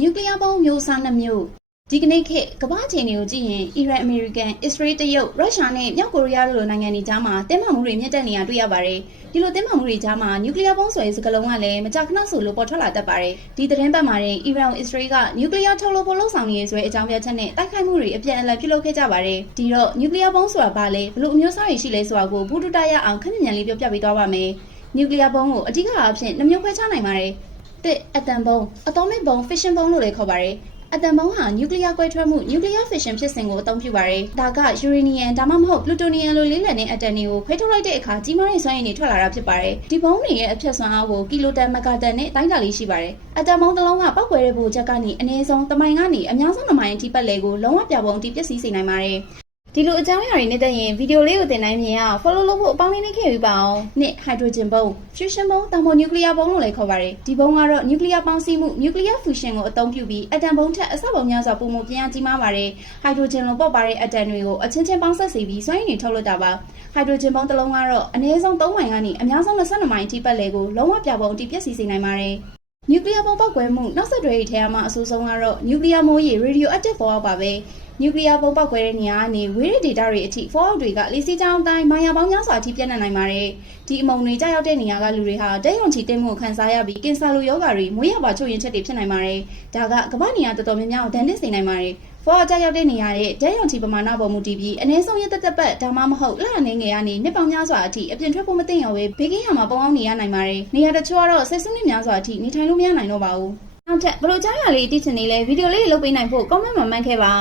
နျူကလ িয়ার ဘုံမျိုးစားနှမျိုးဒီကနေ့ခေတ်ကမ္ဘာချိန်တွေကိုကြည့်ရင်အီရန်အမေရိကန်အစ္စရေးတရုတ်ရုရှားနဲ့မြောက်ကိုရီးယားတို့လိုနိုင်ငံတွေကြားမှာတင်းမာမှုတွေမြင့်တက်နေတာတွေ့ရပါတယ်ဒီလိုတင်းမာမှုတွေကြားမှာနျူကလ িয়ার ဘုံဆိုတဲ့စကားလုံးကလည်းမကြာခဏဆိုလို့ပေါ်ထွက်လာတတ်ပါတယ်ဒီသတင်းပတ်မှာတင်အီရန်အစ္စရေးကနျူကလ িয়ার ထုတ်လုပ်ဖို့လှုံ့ဆော်နေရဆိုတဲ့အကြောင်းပြချက်နဲ့တိုက်ခိုက်မှုတွေအပြန်အလှန်ပြုလုပ်ခဲ့ကြပါတယ်ဒီတော့နျူကလ িয়ার ဘုံဆိုတာဘာလဲဘလို့အမျိုးအစားတွေရှိလဲဆိုတာကိုဘူးတူတရအောင်ခက်မြန်လေးပြောပြပေးသွားပါမယ်နျူကလ িয়ার ဘုံကိုအဓိကအဖြစ်နှမျိုးခွဲခြားနိုင်ပါတယ်တစ်အတမ်ဘုံ atomic bomb fission ဘုံလို့လည်းခေါ်ပါတယ်အတမ်ဘုံဟာနျူကလ িয়ার ကွဲထွက်မှု nuclear fission ဖြစ်စဉ်ကိုအသုံးပြုပါတယ်။ဒါကယူရေနီယံဒါမှမဟုတ်ပလူတိုနီယံလိုလေးလံတဲ့အတမ်တွေကိုခွဲထုတ်လိုက်တဲ့အခါကြီးမားတဲ့စွမ်းရည်တွေထွက်လာတာဖြစ်ပါတယ်။ဒီဘုံတွေရဲ့အဖြတ်စွမ်းအားကိုကီလိုတန်မဂါတန်နဲ့တိုင်းတာလေးရှိပါတယ်။အတမ်ဘုံတစ်လုံးကပောက်ကွယ်တဲ့ဘူချက်ကနေအနည်းဆုံးတမိုင်ကနေအများဆုံး2မိုင်အထိပတ်လည်ကိုလုံးဝပြပုံအထိပျက်စီးစေနိုင်ပါတယ်။ဒီလိုအကြောင်းအရာတွေနဲ့တက်ရင်ဗီဒီယိုလေးကိုတင်နိုင်မြင်အောင် follow လုပ်ဖို့အပေါင်းလေးနဲ့ခဲ့ပြီးပါအောင်။နှစ် hydrogen ဘုံ fusion ဘုံတောင်ပေါ် nuclear ဘုံလို့လည်းခေါ်ပါတယ်။ဒီဘုံကတော့ nuclear ပေါင်းစည်းမှု nuclear fusion ကိုအသုံးပြုပြီးအတမ်ဘုံထက်အဆပုံများစွာပုံမှုပြင်းအားကြီးမားပါတယ်။ hydrogen လိုပေါ့ပါတဲ့အတမ်တွေကိုအချင်းချင်းပေါင်းဆက်စေပြီးစွမ်းရည်တွေထုတ်လွှတ်တာပါ။ hydrogen ဘုံတစ်လုံးကတော့အနည်းဆုံး3မိုင်ကနေအများဆုံး22မိုင်အထိပတ်လည်ကိုလုံးဝပြပုံအထိပျက်စီးစေနိုင်ပါတယ်။နျူကလ িয়ার ဘုံပောက်ကွဲမှုနောက်ဆက်တွဲတွေထဲမှာအဆိုးဆုံးကတော့နျူကလ িয়ার မိုးရေ radioactive fallout ပါပဲနျူကလ িয়ার ဘုံပောက်ကွဲတဲ့နေရာကနေဝေးတဲ့ဒေတာတွေအထိ fallout တွေကလေစီးကြောင်းအတိုင်းမိုင်ယာပေါင်းများစွာအထိပြန့်နှံ့နိုင်ပါတယ်ဒီအမုံတွေကြောက်ရောက်တဲ့နေရာကလူတွေဟာဓာတ်ရောင်ခြည်တင်းမှုကိုခံစားရပြီးကင်ဆာလိုရောဂါတွေမွေးရပါချို့ရင်ချက်တွေဖြစ်နိုင်ပါတယ်ဒါကကမ္ဘာနေရာတော်တော်များများကိုဒဏ်နစ်စေနိုင်ပါတယ်fallout ကြောက်ရောက်တဲ့နေရာရဲ့ဓာတ်ရောင်ခြည်ပမာဏပေါ်မူတည်ပြီးအနည်းဆုံးရက်သက်ပတ်ဒါမှမဟုတ်လအနေငယ်ကနေနှစ်ပေါင်းများစွာအထိအပြင်ထွက်ဖို့မသင့်ရောပဲဘေးကင်းရာမှာပုံအောင်နေရနိုင်ပါတယ်နေရာတချို့ကတော့ဆယ်စုနှစ်များစွာအထိနေထိုင်လို့မရနိုင်တော့ပါဘူးနောက်ထပ်ဘလို့ကြားရလေးသိချင်နေလဲဗီဒီယိုလေးလုပ်ပေးနိုင်ဖို့ comment မှာမှတ်ခဲ့ပါ